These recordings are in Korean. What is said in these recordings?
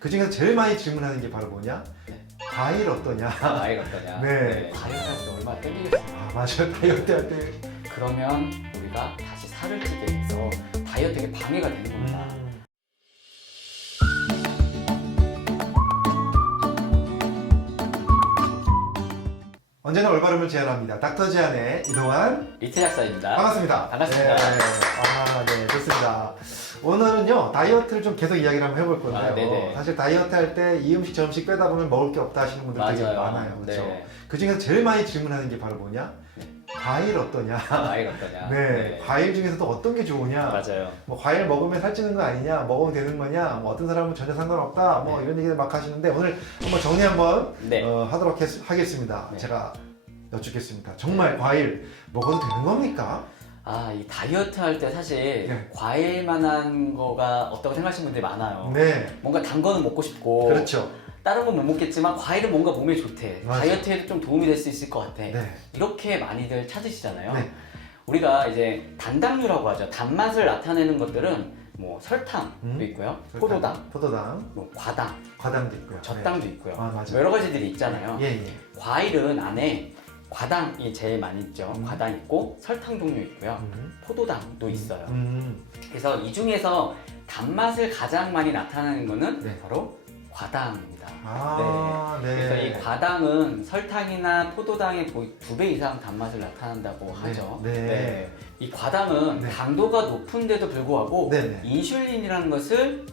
그 중에서 제일 많이 질문하는 게 바로 뭐냐? 네. 과일 어떠냐? 과일 어떠냐? 네. 과일 할때 얼마나 땡기겠어요. 아, 맞아요. 다이어트 할 때. 그러면 우리가 다시 살을 찌게 해서 다이어트에 방해가 되는 겁니다. 언제나 올바름을 제안합니다. 닥터 제안의 이동환 리틀 약사입니다. 반갑습니다. 반갑습니다. 네. 아, 네, 좋습니다. 오늘은요 다이어트를 좀 계속 이야기를 한번 해볼 건데요. 네네. 사실 다이어트 할 때 이 음식 저 음식 빼다 보면 먹을 게 없다 하시는 분들 되게 맞아요. 많아요. 그렇죠? 네. 그 중에서 제일 많이 질문하는 게 바로 뭐냐? 네. 과일 어떠냐? 과일 어떠냐? 네, 과일 중에서도 어떤 게 좋으냐? 맞아요. 뭐 과일 먹으면 살찌는 거 아니냐? 먹으면 되는 거냐? 뭐 어떤 사람은 전혀 상관없다. 뭐 네. 이런 얘기를 막 하시는데 오늘 한번 정리 한번 네. 하도록 하겠습니다. 네. 제가 여쭙겠습니다. 정말 과일 먹어도 되는 겁니까? 아, 이 다이어트 할 때 사실 네. 과일만한 거가 없다고 생각하시는 분들이 많아요. 네, 뭔가 단 거는 먹고 싶고 그렇죠. 다른 건 못 먹겠지만 과일은 뭔가 몸에 좋대. 맞아. 다이어트에도 좀 도움이 될 수 있을 것 같아. 네, 이렇게 많이들 찾으시잖아요. 네. 우리가 이제 단당류라고 하죠. 단맛을 나타내는 것들은 뭐 설탕도 있고요. 포도당, 포도당, 뭐 과당, 과당도 있고요. 젖당도 있고요. 아, 맞아요. 뭐 여러 가지들이 있잖아요. 예, 예. 과일은 안에 과당이 제일 많이 있죠. 음. 과당 있고 설탕 종류 있고요. 포도당도 있어요. 음. 그래서 이 중에서 단맛을 가장 많이 나타내는 거는 네. 바로 과당입니다. 아, 네. 그래서 이 과당은 설탕이나 포도당의 거의 2배 이상 단맛을 나타낸다고 하죠. 네. 이 과당은 네. 당도가 높은데도 불구하고 네, 네. 인슐린이라는 것을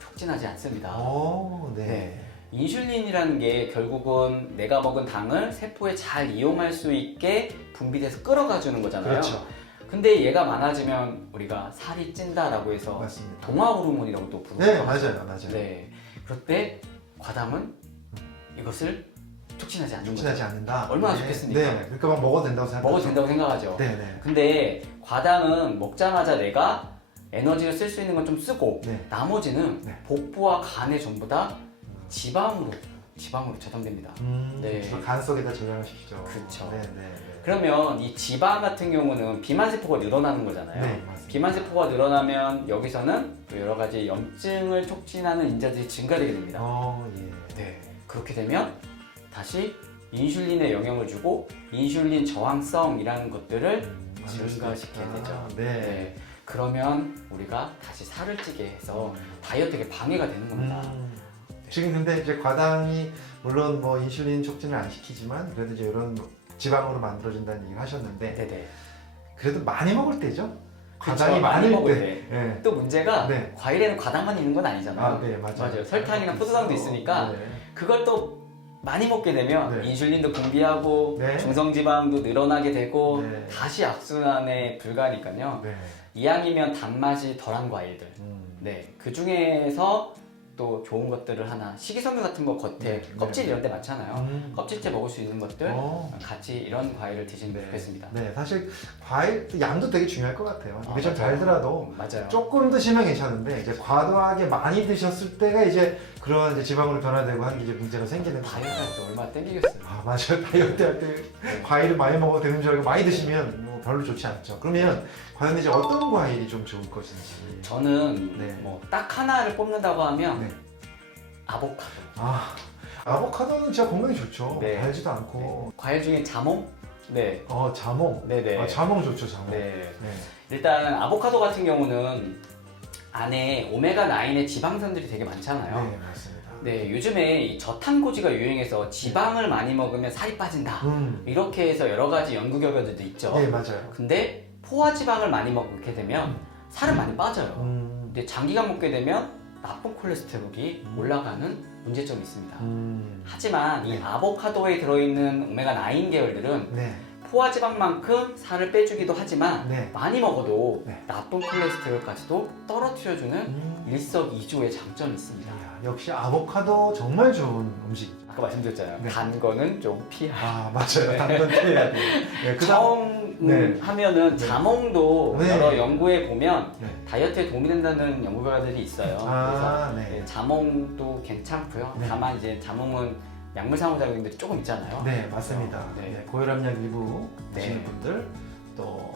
촉진하지 않습니다. 오, 네. 네. 인슐린이라는 게 결국은 내가 먹은 당을 세포에 잘 이용할 수 있게 분비돼서 끌어가 주는 거잖아요. 그렇죠. 근데 얘가 많아지면 우리가 살이 찐다라고 해서 맞습니다. 동화 호르몬이라고 또 부르죠. 네, 맞아요, 맞아요. 네. 그럴 때 과당은 이것을 촉진하지 않는 거죠. 촉진하지 않는다. 얼마나 네. 좋겠습니까? 네, 그러니까 막 먹어도 된다고 생각하죠. 먹어도 된다고 생각하죠. 네, 네. 근데 과당은 먹자마자 내가 에너지를 쓸 수 있는 건 좀 쓰고 네. 나머지는 네. 복부와 간에 전부 다 지방으로 저장됩니다. 네. 간 속에다 저장을 시키죠. 그렇죠. 네, 네, 네. 그러면 이 지방 같은 경우는 비만세포가 늘어나는 거잖아요. 네, 맞습니다. 비만세포가 늘어나면 여기서는 또 여러 가지 염증을 촉진하는 인자들이 증가되게 됩니다. 예. 네. 그렇게 되면 다시 인슐린에 영향을 주고 인슐린 저항성이라는 것들을 증가시키게 되죠. 네. 네. 그러면 우리가 다시 살을 찌게 해서 다이어트에 방해가 되는 겁니다. 지금 근데 이제 과당이 물론 뭐 인슐린 촉진을 안 시키지만 그래도 이제 이런 지방으로 만들어진다는 얘기를 하셨는데 네네. 그래도 많이 먹을 때죠? 그쵸, 과당이 많이 많을 먹을 때. 네. 또 문제가 네. 과일에는 과당만 있는 건 아니잖아요. 아, 네, 맞아요. 맞아요. 설탕이나 포도당도 있으니까 네. 그걸 또 많이 먹게 되면 네. 인슐린도 분비하고 네. 중성지방도 늘어나게 되고 네. 다시 악순환에 불과하니까요. 네. 이왕이면 단맛이 덜한 과일들. 네, 그 중에서 또 좋은 것들을 하나 식이섬유 같은 거 겉에 네. 껍질 이런 데 많잖아요. 음. 껍질째 먹을 수 있는 것들 어. 같이 이런 과일을 드시면 네. 좋겠습니다. 네, 사실 과일 양도 되게 중요할 것 같아요. 입에 좀 맞아요. 달더라도 맞아요. 조금 드시면 괜찮은데 이제 과도하게 많이 드셨을 때가 이제 그런 이제 지방으로 변화되고 하는 게 이제 문제가 생기는 거예요. 다이어트 할 때 얼마나 땡기겠어요. 아, 맞아요. 다이어트 할 때 네. 과일을 많이 먹어도 되는 줄 알고 많이 드시면 뭐 별로 좋지 않죠. 그러면 과연 이제 어떤 과일이 좀 좋을 것인지. 저는 네. 뭐 딱 하나를 뽑는다고 하면 네. 아보카도. 아, 아보카도는 진짜 건강에 좋죠. 네. 달지도 않고. 과일 중에 자몽? 네. 자몽. 네네. 아, 자몽 좋죠, 자몽. 네. 네. 일단 아보카도 같은 경우는 안에 오메가9의 지방산들이 되게 많잖아요. 네, 맞습니다. 네, 요즘에 이 저탄고지가 유행해서 지방을 많이 먹으면 살이 빠진다. 이렇게 해서 여러 가지 연구 결과들도 있죠. 네, 맞아요. 근데 포화지방을 많이 먹게 되면 살은 많이 빠져요. 근데 장기간 먹게 되면 나쁜 콜레스테롤이 올라가는 문제점이 있습니다. 하지만 이 아보카도에 들어있는 오메가9 계열들은 네. 포화지방만큼 살을 빼주기도 하지만 네. 많이 먹어도 네. 나쁜 콜레스테롤까지도 떨어뜨려주는 일석이조의 장점이 있습니다. 이야, 역시 아보카도 정말 좋은 음식. 아까 말씀드렸잖아요. 네. 단 거는 좀 피하. 아, 맞아요. 당근 피해야 돼요. 네, 자몽 네. 하면은 네. 자몽도 네. 여러 연구에 보면 네. 다이어트에 도움이 된다는 연구 결과들이 있어요. 아, 그래서 네. 자몽도 괜찮고요. 네. 다만 이제 자몽은 약물 상호작용들이 조금 있잖아요. 네, 맞습니다. 네. 네, 고혈압약 일부 드시는 네. 분들 또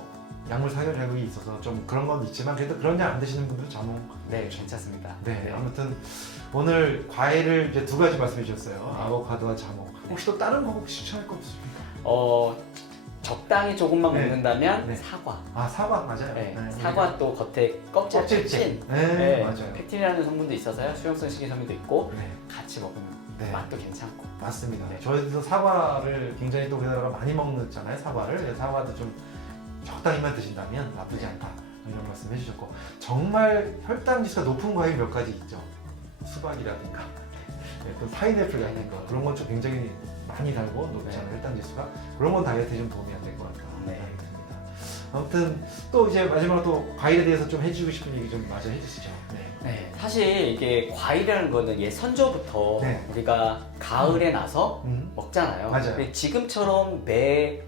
약물 사결약이 있어서 좀 그런 건 있지만 그래도 그런 약 안 드시는 분들 자몽 네, 괜찮습니다. 네, 아무튼 오늘 과일을 이제 두 가지 말씀해 주셨어요. 아보카도와 자몽. 혹시 또 다른 거 혹시 추천할 거 없으십니까? 적당히 조금만 네. 먹는다면 네. 사과. 아 사과 맞아요. 네, 네. 사과 또 겉에 껍질 껍질째. 찐. 네, 맞아요. 펙틴이라는 성분도 있어서요. 수용성 식이섬유도 있고 네, 같이 먹으면 네. 맛도 괜찮고. 맞습니다. 네. 저희도 사과를 굉장히 또 우리나라가 많이 먹잖아요. 사과를. 그래서 사과도 좀 적당히만 드신다면 나쁘지 않다. 이런 말씀 해주셨고 정말 혈당 지수가 높은 과일 몇 가지 있죠. 수박이라든가 네, 또 파인애플 같은 거 그런 건 좀 굉장히 많이 달고 높잖아요. 혈당 지수가 그런 건 다이어트에 좀 도움이 안 될 것 같다. 네. 생각이 듭니다. 아무튼 또 이제 마지막으로 또 과일에 대해서 좀 해주고 싶은 얘기 좀 마저 해주시죠. 네. 네, 사실 이게 과일이라는 거는 예 선조부터 네. 우리가 가을에 나서 먹잖아요. 맞아요. 근데 지금처럼 매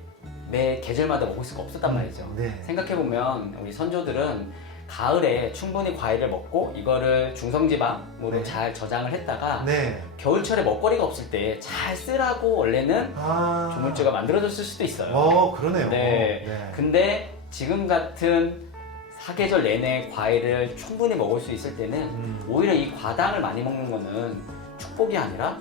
계절마다 먹을 수가 없었단 말이죠. 네. 생각해보면 우리 선조들은 가을에 충분히 과일을 먹고 이거를 중성지방으로 네. 잘 저장을 했다가 네. 겨울철에 먹거리가 없을 때 잘 쓰라고 원래는 아. 조물주가 만들어졌을 수도 있어요. 그러네요. 네. 근데 지금 같은 사계절 내내 과일을 충분히 먹을 수 있을 때는 오히려 이 과당을 많이 먹는 거는 축복이 아니라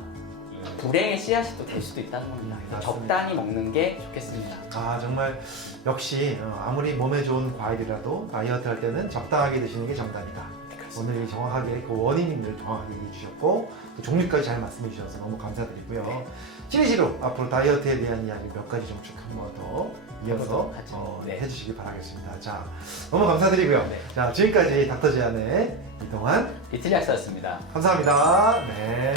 이 불행의 씨앗이 또 될 수도 있다는 겁니다. 맞습니다. 적당히 먹는 게 좋겠습니다. 아 정말 역시 아무리 몸에 좋은 과일이라도 다이어트 할 때는 적당하게 드시는 게 정답이다. 오늘 정확하게 그 원인을 정확하게 얘기해 주셨고 또 종류까지 잘 말씀해 주셔서 너무 감사드리고요. 시리즈로 앞으로 다이어트에 대한 이야기 몇 가지 좀 쭉 한 번 더 이어서 네. 해주시기 바라겠습니다. 자 너무 감사드리고요. 네. 자 지금까지 닥터 제안의 이동환 이틀 약사였습니다. 감사합니다. 네.